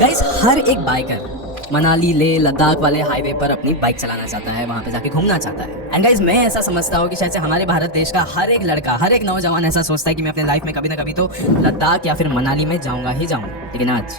Guys हर एक biker Manali ले लद्दाख वाले हाईवे पर अपनी बाइक चलाना चाहता है, वहां पे जाके घूमना चाहता है। एंड गाइस मैं ऐसा समझता हूँ कि शायद से हमारे भारत देश का हर एक लड़का, हर एक नौजवान ऐसा सोचता है कि मैं अपने लाइफ में कभी ना कभी तो लद्दाख या फिर मनाली में जाऊंगा ही जाऊंगा। लेकिन आज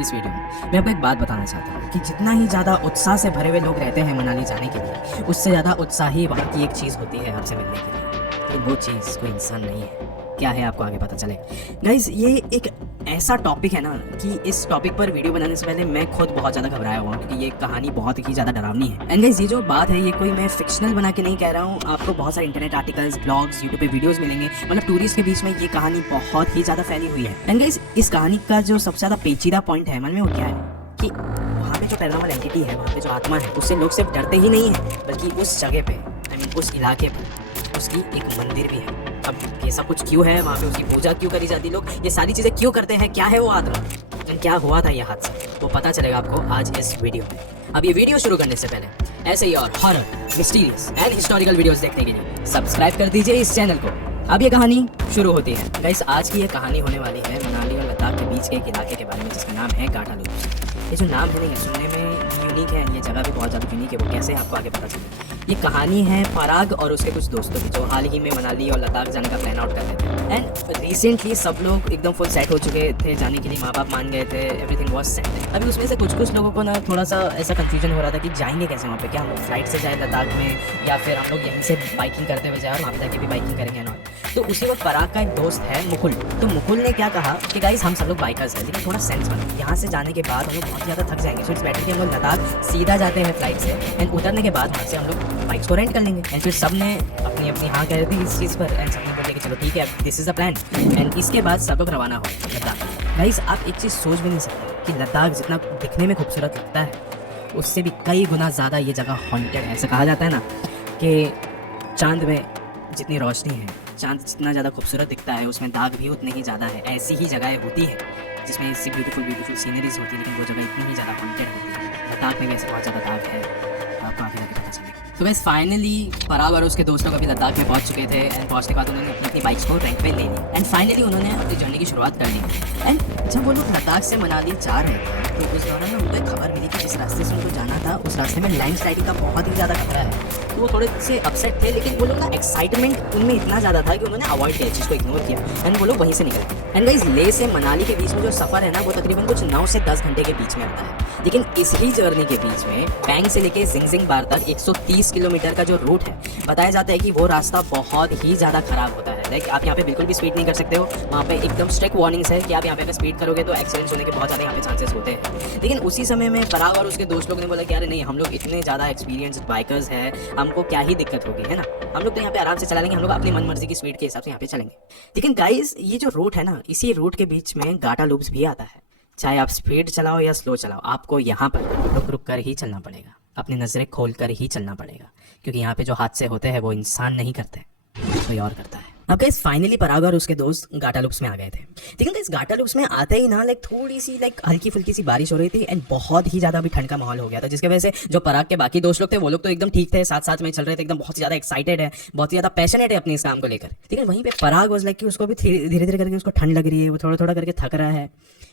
इस वीडियो में मैं आपको एक बात बताना चाहता हूँ कि जितना ही ज़्यादा उत्साह से भरे हुए लोग रहते हैं मनाली जाने के लिए, उससे ज़्यादा उत्साही वहाँ की एक चीज़ होती है आपसे मिलने के लिए। लेकिन वो चीज़ कोई इंसान नहीं है। क्या है आपको आगे पता चले। गाइज ये एक ऐसा टॉपिक है ना कि इस टॉपिक पर वीडियो बनाने से पहले मैं खुद बहुत ज़्यादा घबराया हुआ हूँ, क्योंकि ये कहानी बहुत ही ज़्यादा डरावनी है। एंड गाइज ये जो बात है ये कोई मैं फिक्शनल बना के नहीं कह रहा हूँ। आपको बहुत सारे इंटरनेट आर्टिकल्स, ब्लॉग्स, यूट्यूब पे वीडियोस मिलेंगे। मतलब टूरिस्ट के बीच में ये कहानी बहुत ही ज़्यादा फैली हुई है। एंड गाइज इस कहानी का जो सबसे ज़्यादा पेचीदा पॉइंट है मन में वो क्या है कि वहाँ पे जो पैरानॉर्मल एंटिटी है, वहाँ पे जो आत्मा है, उससे लोग सिर्फ डरते ही नहीं है, बल्कि उस जगह पे उस इलाके पर उसकी एक मंदिर भी है। अब ये सब कुछ क्यों है, वहाँ पे उसकी पूजा क्यों करी जाती है, लोग ये सारी चीज़ें क्यों करते हैं, क्या है वो आत्मा, एंड क्या हुआ था ये हादसा, वो पता चलेगा आपको आज इस वीडियो में। अब ये वीडियो शुरू करने से पहले ऐसे ही और horror, mysterious and historical videos देखने के लिए सब्सक्राइब कर दीजिए इस चैनल को। अब ये कहानी शुरू होती है। गाइस आज की ये कहानी होने वाली है मनाली और लद्दाख के बीच के एक इलाके के बारे में जिसका नाम है गाटा लूप्स। ये जो नाम है ना, ये सुनने में यूनिक है, ये जगह भी बहुत ज़्यादा यूनिक है। वो कैसे आपको आगे पता चले। ये कहानी है पराग और उसके कुछ दोस्तों की, जो हाल ही में मनाली और लद्दाख जाने का प्लान आउट कर रहे थे। एंड रिसेंटली सब लोग एकदम फुल सेट हो चुके थे जाने के लिए, माँ बाप मान गए थे, एवरीथिंग वाज सेट। अभी उसमें से कुछ लोगों को ना थोड़ा सा ऐसा कंफ्यूजन हो रहा था कि जाएंगे कैसे वहाँ पे, क्या हम लोग फ्लाइट से जाए लद्दाख में या फिर हम लोग यहीं से बाइकिंग करते हुए जाए और वहाँ पे जाके भी बाइकिंग करेंगे ना। तो उसी वक्त पराग का एक दोस्त है मुकुल। तो मुकुल ने क्या कहा कि गाइस हम सब लोग बाइकर्स हैं, लेकिन थोड़ा सेंस बना, यहाँ से जाने के बाद हम लोग बहुत ज़्यादा थक जाएंगे, सो इट्स बेटर कि हम लोग लद्दाख सीधा जाते हैं फ्लाइट से, एंड उतरने के बाद वहाँ से हम लोग बाइक्स को रेंट कर लेंगे। एंड फिर सब ने अपनी अपनी हाँ कह रही थी इस चीज़ पर, एंड सबने बोले कि चलो ठीक है, this is the plan. And इसके बाद सब लोग रवाना हो लद्दाख। गाइस आप एक चीज़ सोच भी नहीं सकते कि लद्दाख जितना दिखने में खूबसूरत लगता है, उससे भी कई गुना ज़्यादा ये जगह हॉन्टेड है। ऐसा कहा जाता है ना कि चांद में जितनी रोशनी है, चांद जितना ज़्यादा खूबसूरत दिखता है, उसमें दाग भी उतने ही ज़्यादा है। ऐसी ही जगहें होती है जिसमें इससे ब्यूटीफुल सीनरीज होती है, लेकिन वो जगह इतनी ही ज़्यादा हॉन्टेड होती है। लद्दाख में भी ऐसे बहुत ज़्यादा दाग है, आपको आगे जाके पता चलेगा। तो बस फाइनली पराग और उसके दोस्तों कभी लद्दाख में पहुंच चुके थे, एंड पहुंचने के बाद उन्होंने अपनी बाइक्स को रेंट पे ले ली, एंड फाइनली उन्होंने अपनी जर्नी की शुरुआत कर ली। एंड जब वो लोग लद्दाख से मनाली जा रहे थे तो उस दौरान उनको एक खबर मिली कि जिस रास्ते से उनको जाना था उस रास्ते में लैंडस्लाइडिंग का बहुत ही ज़्यादा खतरा है। तो वो थोड़े से अपसेट थे, लेकिन वो लोग ना एक्साइटमेंट उनमें इतना ज़्यादा था कि उन्होंने अवॉइड किया, चीज़ को इग्नोर किया, एंड वो लोग वहीं से निकले। एंड गाइस लेह से मनाली के बीच में जो सफ़र है ना, वो तकरीबन कुछ 9 से 10 घंटे के बीच में आता है। लेकिन इस ही जर्नी के बीच में पैंग से लेके जिंगजिंग बार तक 130 किलोमीटर का जो रूट है, बताया जाता है कि वो रास्ता बहुत ही ज़्यादा ख़राब होता है। लाइक आप यहाँ पे बिल्कुल भी स्पीड नहीं कर सकते हो, वहाँ पे एकदम स्ट्रिक्ट वार्निंग्स है कि आप यहाँ पे अगर स्पीड करोगे तो एक्सीडेंट्स होने के बहुत ज़्यादा यहाँ पे चांसेस होते हैं। लेकिन उसी समय में पराग और उसके दोस्त लोग ने बोला कि अरे नहीं, हम लोग इतने ज़्यादा एक्सपीरियंस्ड बाइकर्स हैं, हमको क्या ही दिक्कत होगी, है ना, हम लोग तो यहाँ पे आराम से चला लेंगे, हम लोग अपनी मन मर्जी की स्पीड के हिसाब से यहाँ पे चलेंगे। लेकिन गाइस ये जो रूट है ना, इसी रूट के बीच में गाटा लूप्स भी आता है। चाहे आप स्पीड चलाओ या स्लो चलाओ, आपको यहाँ पर रुक रुक कर ही चलना पड़ेगा, अपनी नज़रें खोल कर ही चलना पड़ेगा, क्योंकि यहाँ पे जो हादसे होते हैं वो इंसान नहीं करते, कोई और करता है। अब गाइस फाइनली पराग और उसके दोस्त गाटा लूप्स में आ गए थे। लेकिन गाइस गाटा लूप्स में आते ही ना थोड़ी सी हल्की फुल्की सी बारिश हो रही थी, एंड बहुत ही ज़्यादा अभी ठंड का माहौल हो गया था, जिसकी वजह से जो पराग के बाकी दोस्त लोग थे वो लोग तो एकदम ठीक थे, साथ साथ में चल रहे थे, एकदम बहुत ही ज़्यादा एक्साइटेड है, बहुत ही ज़्यादा पैशनेट है अपने इस काम को लेकर। लेकिन वहीं पे पराग वाज कि उसको भी धीरे धीरे करके उसको ठंड लग रही है, वो थोड़ा थोड़ा करके थक रहा है,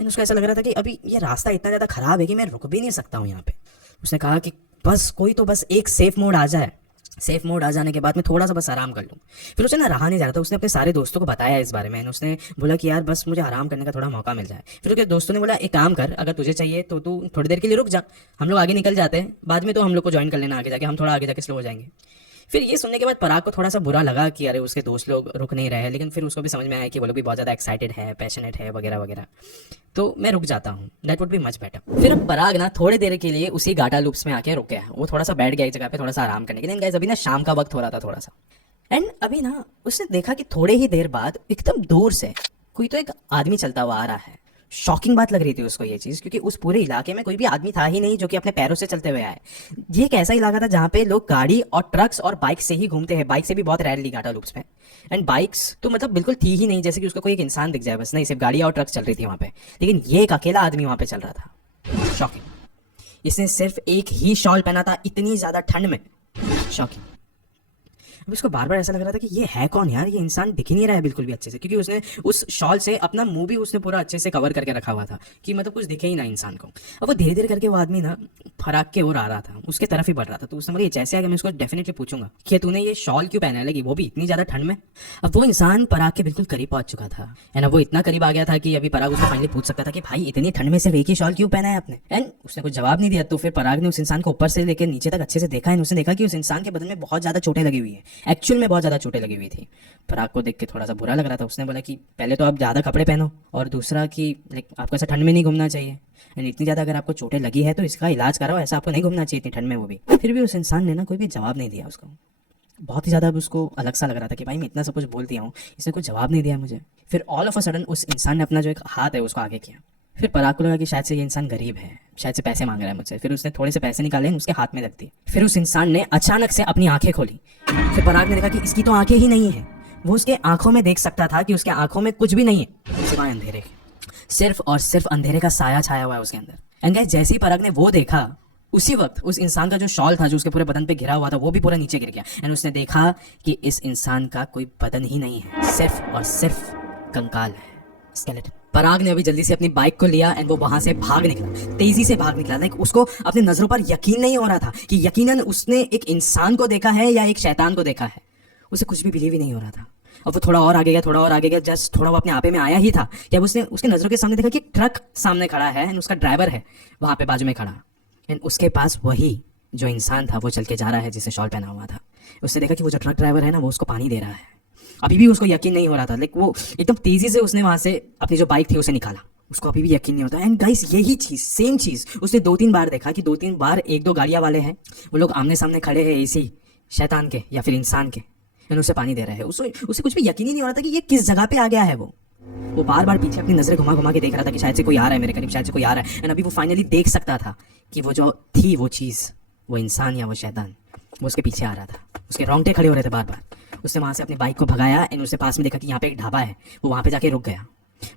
एंड उसको ऐसा लग रहा था कि अभी ये रास्ता इतना ज़्यादा ख़राब है कि मैं रुक भी नहीं सकता हूँ यहाँ पे। उसने कहा कि बस कोई तो बस एक सेफ मोड आ जाए, सेफ मोड आ जाने के बाद मैं थोड़ा सा बस आराम कर लूँ। फिर उसे ना रहा नहीं जा रहा था, उसने अपने सारे दोस्तों को बताया इस बारे में, उसने बोला कि यार बस मुझे आराम करने का थोड़ा मौका मिल जाए। फिर उसके दोस्तों ने बोला एक काम कर, अगर तुझे चाहिए तो तू थोड़ी देर के लिए रुक जा, हम लोग आगे निकल जाते हैं, बाद में तो हम लोग को ज्वाइन कर लेना आगे जाके, हम थोड़ा आगे जाके स्लो हो जाएंगे। फिर ये सुनने के बाद पराग को थोड़ा सा बुरा लगा कि अरे उसके दोस्त लोग रुक नहीं रहे, लेकिन फिर उसको भी समझ में आया कि वो लोग भी बहुत ज़्यादा एक्साइटेड है, पैशनेट है वगैरह वगैरह, तो मैं रुक जाता हूँ, that would be much better. फिर अब पराग ना थोड़ी देर के लिए उसी गाटा लूप्स में आके रुक गया, वो थोड़ा सा बैठ गया एक जगह पे थोड़ा सा आराम करने के लिए। गाइस अभी ना शाम का वक्त हो रहा था थोड़ा सा, एंड अभी ना उसने देखा कि थोड़े ही देर बाद एकदम दूर से कोई तो एक आदमी चलता हुआ आ रहा है। शॉकिंग बात लग रही थी उसको ये चीज़, क्योंकि उस पूरे इलाके में कोई भी आदमी था ही नहीं जो कि अपने पैरों से चलते हुए आए। ये एक ऐसा इलाका था जहाँ पे लोग गाड़ी और ट्रक्स और बाइक से ही घूमते हैं, बाइक से भी बहुत रेयरली गाटा लूप्स में, एंड बाइक्स तो मतलब बिल्कुल थी ही नहीं, जैसे कि उसको कोई एक इंसान दिख जाए बस, नहीं, सिर्फ गाड़ियाँ और ट्रक्स चल रही थी वहाँ पे। लेकिन ये एक अकेला आदमी वहाँ पे चल रहा था। शॉकिंग। इसने सिर्फ एक ही शॉल पहना था इतनी ज़्यादा ठंड में। शॉकिंग। अब इसको बार बार ऐसा लग रहा था कि ये है कौन यार, ये इंसान दिख ही नहीं रहा है बिल्कुल भी अच्छे से, क्योंकि उसने उस शॉल से अपना मुंह भी उसने पूरा अच्छे से कवर करके रखा हुआ था कि मतलब कुछ दिखे ही ना इंसान को। अब वो धीरे धीरे करके वो आदमी ना फराक के ओर आ रहा था, उसके तरफ ही बढ़ रहा था। तो उसने बोला ये जैसे आगे मैं उसको डेफिनेटली पूछूंगा कि तूने ये शॉल क्यों पहना है, लगी वो भी इतनी ज्यादा ठंड में। अब वो इंसान पराग के बिल्कुल करीब पहुंच चुका था एंड अब वो इतना करीब आ गया था कि अभी पराग उसको फाइनली पूछ सकता था कि भाई इतनी ठंड में सिर्फ एक ही शॉल क्यों पहना है आपने। एंड उसने कुछ जवाब नहीं दिया। तो फिर पराग ने उस इंसान को ऊपर से लेकर नीचे तक अच्छे से देखा एंड उसने देखा कि उस इंसान के बदन में बहुत ज्यादा चोटें लगी हुई है, एक्चुअल में बहुत ज्यादा चोटें लगी हुई थी। पराग को देख के थोड़ा सा बुरा लग रहा था। उसने बोला कि पहले तो आप ज्यादा कपड़े पहनो और दूसरा कि लाइक आपको ऐसा ठंड में नहीं घूमना चाहिए एंड इतनी ज़्यादा अगर आपको चोटें लगी है तो इसका इलाज कराओ, ऐसा आपको नहीं घूमना चाहिए इतनी ठंड में वो भी। फिर भी उस इंसान ने ना कोई भी जवाब नहीं दिया उसको। बहुत ही ज़्यादा अब उसको अलग सा लग रहा था कि भाई मैं इतना सब कुछ बोल दिया हूँ, इसने कोई जवाब नहीं दिया मुझे। फिर ऑल ऑफ अ सडन उस इंसान ने अपना जो एक हाथ है उसको आगे किया। फिर पराग को लगा कि शायद से ये इंसान गरीब है, शायद से पैसे मांग रहा है मुझसे। फिर उसने थोड़े से पैसे निकाले उसके हाथ में रख दिए। फिर उस इंसान ने अचानक से अपनी आंखें खोली। फिर पराग ने देखा कि इसकी तो आंखें ही नहीं है। वो उसके आंखों में देख सकता था कि उसके आंखों में कुछ भी नहीं है सिवाय अंधेरे के, सिर्फ और सिर्फ अंधेरे का साया छाया हुआ है उसके अंदर। एंड गाइस जैसे ही पराग ने वो देखा उसी वक्त उस इंसान का जो शॉल था जो उसके पूरे बदन पे घिरा हुआ था वो भी पूरा नीचे गिर गया एंड उसने देखा कि इस इंसान का कोई बदन ही नहीं है, सिर्फ और सिर्फ कंकाल है, स्केलेटन। पराग ने अभी जल्दी से अपनी बाइक को लिया एंड वो वहां से भाग निकला, तेजी से भाग निकला। लाइक उसको अपनी नजरों पर यकीन नहीं हो रहा था कि यकीनन उसने एक इंसान को देखा है या एक शैतान को देखा है। उसे कुछ भी बिलीव ही नहीं हो रहा था। अब वो थोड़ा और आगे गया, थोड़ा और आगे गया, जस्ट थोड़ा वो अपने आपे में आया ही था कि अब उसने उसके नजरों के सामने देखा कि ट्रक सामने खड़ा है एंड उसका ड्राइवर है वहां पे बाजू में खड़ा एंड उसके पास वही जो इंसान था वो चल के जा रहा है जिसने शॉल पहना हुआ था। उसने देखा कि वो जो ट्रक ड्राइवर है ना वो उसको पानी दे रहा है। अभी भी उसको यकीन नहीं हो रहा था। लाइक वो एकदम तेजी से उसने वहां से अपनी जो बाइक थी उसे निकाला, उसको अभी भी यकीन नहीं होता। एंड गाइस यही चीज, सेम चीज उसने 2-3 बार देखा कि 2-3 बार 1-2 गाड़ियां वाले हैं, वो लोग आमने सामने खड़े हैं इसी शैतान के या फिर इंसान के एंड उसे पानी दे रहे हैं। उसे कुछ भी यकीन ही नहीं हो रहा था कि ये किस जगह पे आ गया है। वो बार बार पीछे अपनी नजरें घुमा घुमा के देख रहा था कि शायद से कोई आ रहा है मेरे करीब, शायद से कोई आ रहा है। एंड अभी वो फाइनली देख सकता था कि वो जो थी वो चीज़, वो इंसान या वो शैतान, वो उसके पीछे आ रहा था। उसके रोंगटे खड़े हो रहे थे बार बार। उसने वहाँ से अपनी बाइक को भगाया एंड उसने पास में देखा कि यहाँ पे एक ढाबा है। वो वहाँ पे जाके रुक गया,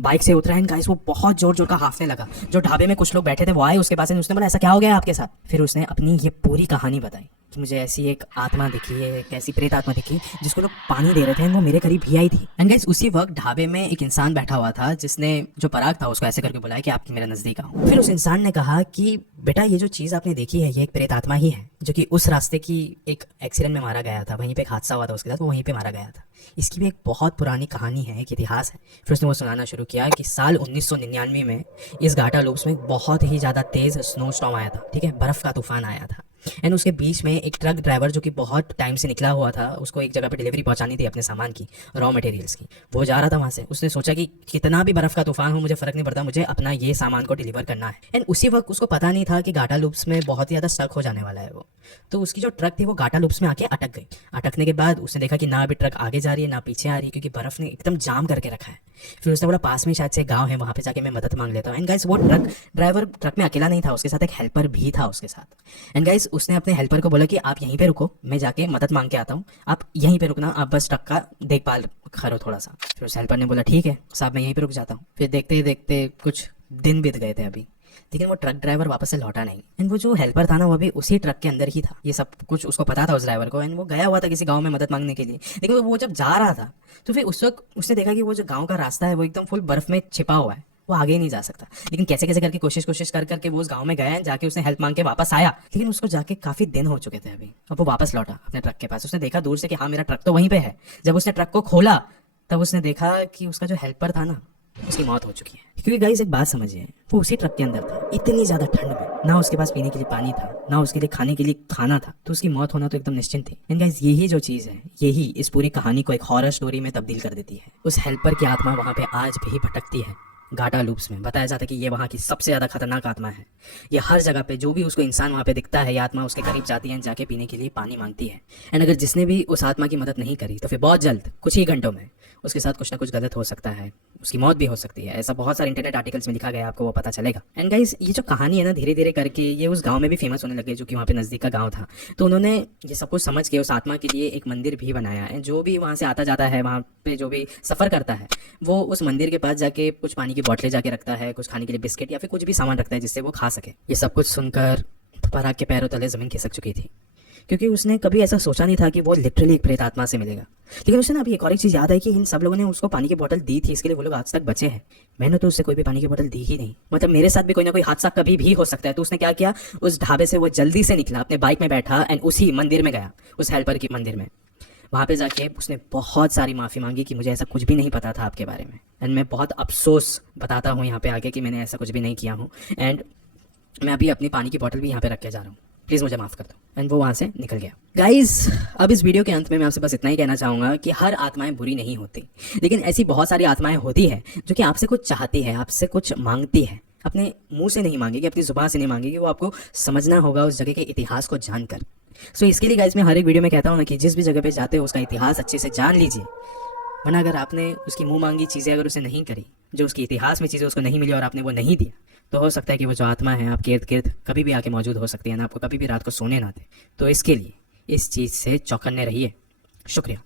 बाइक से उतरा एंड गाइस वो बहुत जोर जोर का हाफने लगा। जो ढाबे में कुछ लोग बैठे थे वो आए उसके पास एंड उसने बोला ऐसा क्या हो गया आपके साथ। फिर उसने अपनी ये पूरी कहानी बताई कि मुझे ऐसी एक आत्मा दिखी है, एक ऐसी प्रेत आत्मा दिखी जिसको लोग पानी दे रहे थे एंड वो मेरे करीब ही आई थी। एंड गाइस उसी वक्त ढाबे में एक इंसान बैठा हुआ था जिसने जो पराग था उसको ऐसे करके बुलाया कि आप मेरे नजदीक आओ। फिर उस इंसान ने कहा कि बेटा ये जो चीज़ आपने देखी है ये एक प्रेत आत्मा ही है जो कि उस रास्ते की एक एक्सीडेंट में मारा गया था, वहीं पे एक हादसा हुआ था उसके साथ, वो वहीं पे मारा गया था। इसकी भी एक बहुत पुरानी कहानी है, एक इतिहास है। फिर उसने वो सुनाना शुरू किया कि साल 1999 में इस घाटा लूप्स में बहुत ही ज़्यादा तेज़ स्नो स्टॉर्म आया था, ठीक है, बर्फ़ का तूफान आया था। एंड उसके बीच में एक ट्रक ड्राइवर जो कि बहुत टाइम से निकला हुआ था, उसको एक जगह पे डिलीवरी पहुंचानी थी अपने सामान की, रॉ मटेरियल्स की, वो जा रहा था वहाँ से। उसने सोचा कि कितना भी बर्फ़ का तूफान हो मुझे फ़र्क नहीं पड़ता, मुझे अपना ये सामान को डिलीवर करना है। एंड उसी वक्त उसको पता नहीं था कि घाटा लूप्स में बहुत ही ज़्यादा स्टक हो जाने वाला है वो। तो उसकी जो ट्रक थी वो घाटा लूप्स में आके अटक गई। अटकने के बाद उसने देखा कि ना अभी ट्रक आगे जा रही है ना पीछे आ रही है, क्योंकि बर्फ़ ने एकदम जाम करके रखा है। फिर उसने बोला पास में शायद से गाँव है, वहाँ पे जाके मैं मदद मांग लेता हूँ। एंड गाइस वो ट्रक ड्राइवर ट्रक में अकेला नहीं था, उसके साथ एक हेल्पर भी था उसके साथ। एंड गाइस उसने अपने हेल्पर को बोला कि आप यहीं पे रुको, मैं जाके मदद मांग के आता हूँ, आप यहीं पे रुकना, आप बस ट्रक का देखभाल करो थोड़ा सा। फिर उस हेल्पर ने बोला ठीक है साहब मैं यहीं पे रुक जाता हूँ। फिर देखते ही देखते कुछ दिन बीत गए थे अभी, लेकिन वो ट्रक ड्राइवर वापस से लौटा नहीं। एंड वो जो हेल्पर था ना वो भी उसी ट्रक के अंदर ही था, ये सब कुछ उसको पता था उस ड्राइवर को। एंड वो गया हुआ था किसी गांव में मदद मांगने के लिए, लेकिन वो जब जा रहा था तो फिर उस वक्त उसने देखा कि वो जो गांव का रास्ता है वो एकदम फुल बर्फ में छिपा हुआ है, वो आगे ही नहीं जा सकता। लेकिन कैसे कैसे करके कोशिश कर करके वो उस गांव में गया, जाके उसने हेल्प मांग के वापस आया, लेकिन उसको जाके काफी दिन हो चुके थे अभी। अब वो वापस लौटा अपने ट्रक के पास। उसने देखा दूर से कि हाँ मेरा ट्रक तो वहीं पे है। जब उसने ट्रक को खोला तब उसने देखा कि उसका जो हेल्पर था ना उसकी मौत हो चुकी है। क्योंकि गाइस एक बात समझिए, वो उसी ट्रक के अंदर था इतनी ज्यादा ठंड में, ना उसके पास पीने के लिए पानी था ना उसके लिए खाने के लिए खाना था, तो उसकी मौत होना तो एकदम निश्चित थी। एंड गाइस यही जो चीज है यही इस पूरी कहानी को एक हॉरर स्टोरी में तब्दील कर देती है। उस हेल्पर की आत्मा वहां पे आज भी भटकती है घाटा लूप्स में। बताया जाता है कि ये वहाँ की सबसे ज़्यादा खतरनाक आत्मा है। ये हर जगह पे जो भी उसको इंसान वहाँ पे दिखता है, ये आत्मा उसके करीब जाती है, जाके पीने के लिए पानी मांगती है। एंड अगर जिसने भी उस आत्मा की मदद नहीं करी तो फिर बहुत जल्द कुछ ही घंटों में उसके साथ कुछ ना कुछ गलत हो सकता है, उसकी मौत भी हो सकती है। ऐसा बहुत सारे इंटरनेट आर्टिकल्स में लिखा गया है, आपको वो पता चलेगा। एंड गाइस ये जो कहानी है ना धीरे धीरे करके ये उस गाँव में भी फेमस होने लगे, जो कि वहाँ पे नज़दीक का गाँव था। तो उन्होंने ये सब कुछ समझ के उस आत्मा के लिए एक मंदिर भी बनाया है। जो भी वहाँ से आता जाता है, वहाँ पे जो भी सफ़र करता है, वो उस मंदिर के पास जाके कुछ पानी की बोतलें जाके रखता है, कुछ खाने के लिए बिस्किट या फिर कुछ भी सामान रखता है जिससे वो खा सके। ये सब कुछ सुनकर पराग के पैरों तले ज़मीन खिसक चुकी थी, क्योंकि उसने कभी ऐसा सोचा नहीं था कि वो लिटरली एक प्रेत आत्मा से मिलेगा। लेकिन उसे ना अभी एक और एक चीज़ याद आई कि इन सब लोगों ने उसको पानी की बोतल दी थी, इसके लिए वो लोग आज तक बचे हैं। मैंने तो उससे कोई भी पानी की बोतल दी ही नहीं। मतलब मेरे साथ भी कोई ना कोई हादसा कभी भी हो सकता है। तो उसने क्या किया, उस ढाबे से वो जल्दी से निकला, अपने बाइक में बैठा एंड उसी मंदिर में गया, उस हेल्पर की मंदिर में। वहाँ पे जाके उसने बहुत सारी माफ़ी मांगी कि मुझे ऐसा कुछ भी नहीं पता था आपके बारे में, एंड मैं बहुत अफसोस बताता हूँ यहाँ पे आके कि मैंने ऐसा कुछ भी नहीं किया हूँ, एंड मैं अभी अपनी पानी की बोतल भी यहाँ पे रख के जा रहा हूँ, प्लीज़ मुझे माफ़ कर दो। एंड वो वहाँ से निकल गया। गाइज, अब इस वीडियो के अंत में मैं आपसे बस इतना ही कहना चाहूँगा कि हर आत्माएं बुरी नहीं होती, लेकिन ऐसी बहुत सारी आत्माएं होती है जो कि आपसे कुछ चाहती है, आपसे कुछ मांगती है। अपने मुंह से नहीं मांगेगी, अपनी जुबान से नहीं मांगेगी, वो आपको समझना होगा उस जगह के इतिहास को जानकर। सो इसके लिए गाइज मैं हर एक वीडियो में कहता हूँ ना कि जिस भी जगह पे जाते हो उसका इतिहास अच्छे से जान लीजिए, वरना अगर आपने उसकी मुंह मांगी चीज़ें अगर उसे नहीं करी, जो उसके इतिहास में चीज़ें उसको नहीं मिली और आपने वो नहीं दिया, तो हो सकता है कि वो जो आत्मा है आपके इर्द गिर्द कभी भी आके मौजूद हो सकती है ना, आपको कभी भी रात को सोने ना दे। तो इसके लिए इस चीज़ से चौकन्ने रहिए। शुक्रिया।